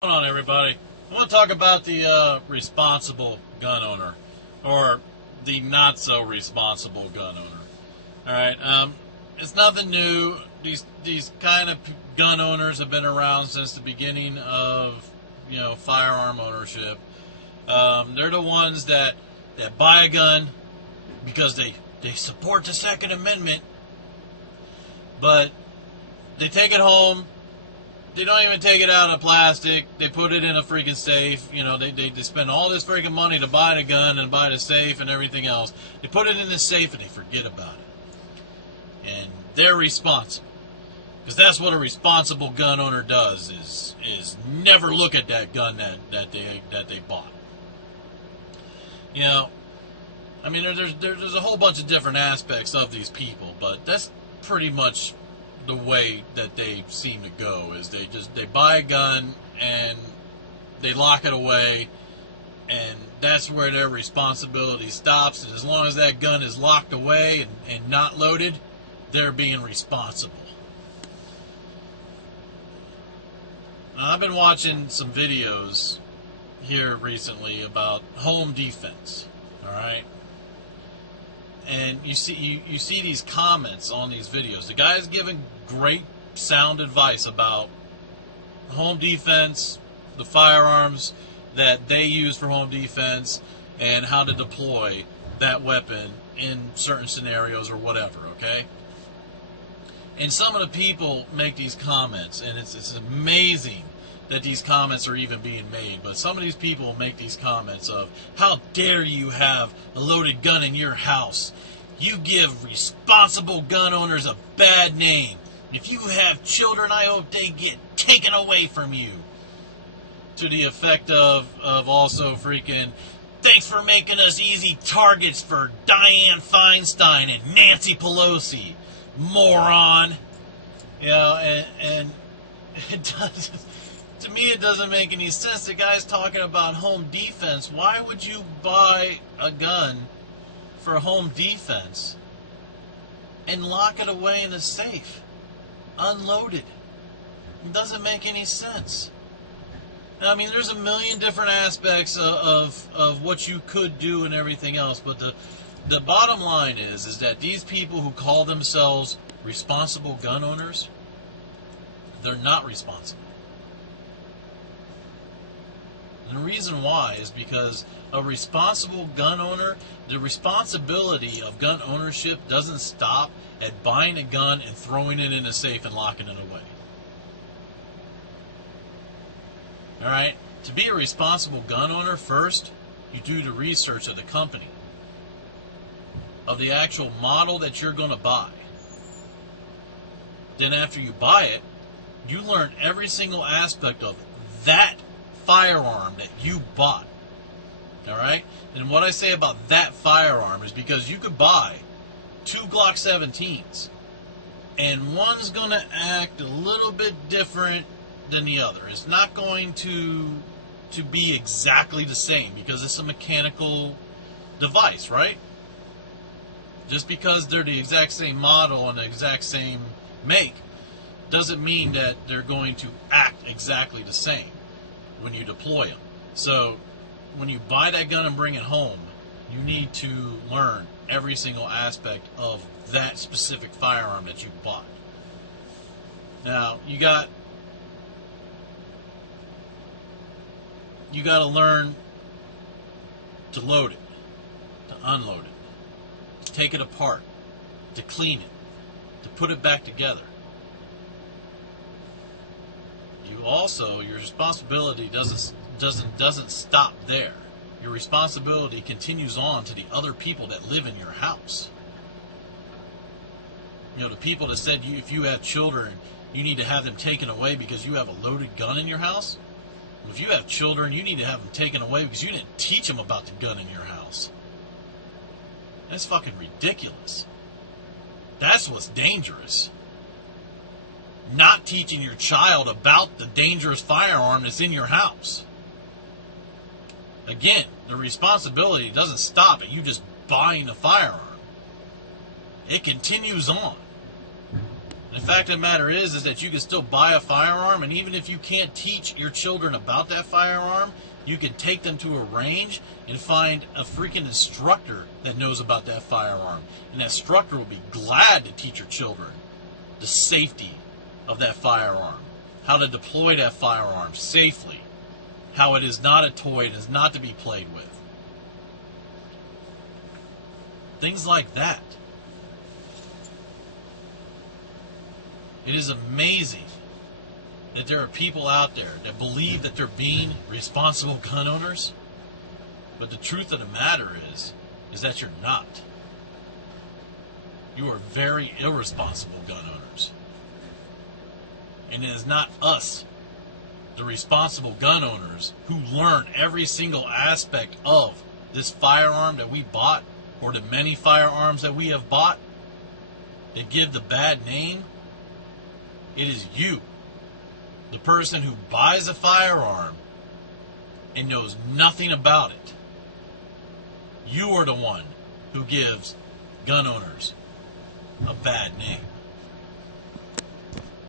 What's going on, everybody? I want to talk about the responsible gun owner, or the not so responsible gun owner. All right, it's nothing new. These kind of gun owners have been around since the beginning of firearm ownership. They're the ones that buy a gun because they support the Second Amendment, but they take it home. They don't even take it out of plastic. They put it in a freaking safe. They spend all this freaking money to buy the gun and buy the safe and everything else. They put it in the safe and they forget about it. And they're responsible. Because that's what a responsible gun owner does is never look at that gun that they bought. There's a whole bunch of different aspects of these people, but that's pretty much the way that they seem to go. Is they buy a gun and they lock it away, and that's where their responsibility stops. And as long as that gun is locked away and not loaded, they're being responsible. Now, I've been watching some videos here recently about home defense. All right. And you see these comments on these videos. The guy's giving great sound advice about home defense, the firearms that they use for home defense, and how to deploy that weapon in certain scenarios or whatever, okay? And some of the people make these comments, and it's amazing that these comments are even being made. But some of these people make these comments of, how dare you have a loaded gun in your house? You give responsible gun owners a bad name. If you have children, I hope they get taken away from you. To the effect of also freaking, thanks for making us easy targets for Dianne Feinstein and Nancy Pelosi. Moron. And it does. To me, it doesn't make any sense. The guy's talking about home defense. Why would you buy a gun for home defense and lock it away in a safe, unloaded? It doesn't make any sense. Now, there's a million different aspects of what you could do and everything else, but the bottom line is that these people who call themselves responsible gun owners, they're not responsible. And the reason why is because a responsible gun owner, the responsibility of gun ownership doesn't stop at buying a gun and throwing it in a safe and locking it away. All right? To be a responsible gun owner, first, you do the research of the company, of the actual model that you're going to buy. Then after you buy it, you learn every single aspect of that firearm that you bought. All right? And what I say about that firearm is because you could buy 2 Glock 17s, and one's going to act a little bit different than the other. It's not going to be exactly the same because it's a mechanical device, right? Just because they're the exact same model and the exact same make doesn't mean that they're going to act exactly the same when you deploy them. So when you buy that gun and bring it home, you need to learn every single aspect of that specific firearm that you bought. Now, you got to learn to load it, to unload it, to take it apart, to clean it, to put it back together. Your responsibility doesn't stop there. Your responsibility continues on to the other people that live in your house. The people that said if you have children, you need to have them taken away because you have a loaded gun in your house. If you have children, you need to have them taken away because you didn't teach them about the gun in your house. That's fucking ridiculous. That's what's dangerous. Not teaching your child about the dangerous firearm that's in your house. Again, the responsibility doesn't stop at you just buying a firearm. It continues on. And the fact of the matter is that you can still buy a firearm, and even if you can't teach your children about that firearm, you can take them to a range and find a freaking instructor that knows about that firearm. And that instructor will be glad to teach your children the safety of that firearm, how to deploy that firearm safely, how it is not a toy, it is not to be played with. Things like that. It is amazing that there are people out there that believe that they're being responsible gun owners, but the truth of the matter is that you're not. You are very irresponsible gun owners. And it is not us, the responsible gun owners, who learn every single aspect of this firearm that we bought, or the many firearms that we have bought, that give the bad name. It is you, the person who buys a firearm and knows nothing about it. You are the one who gives gun owners a bad name.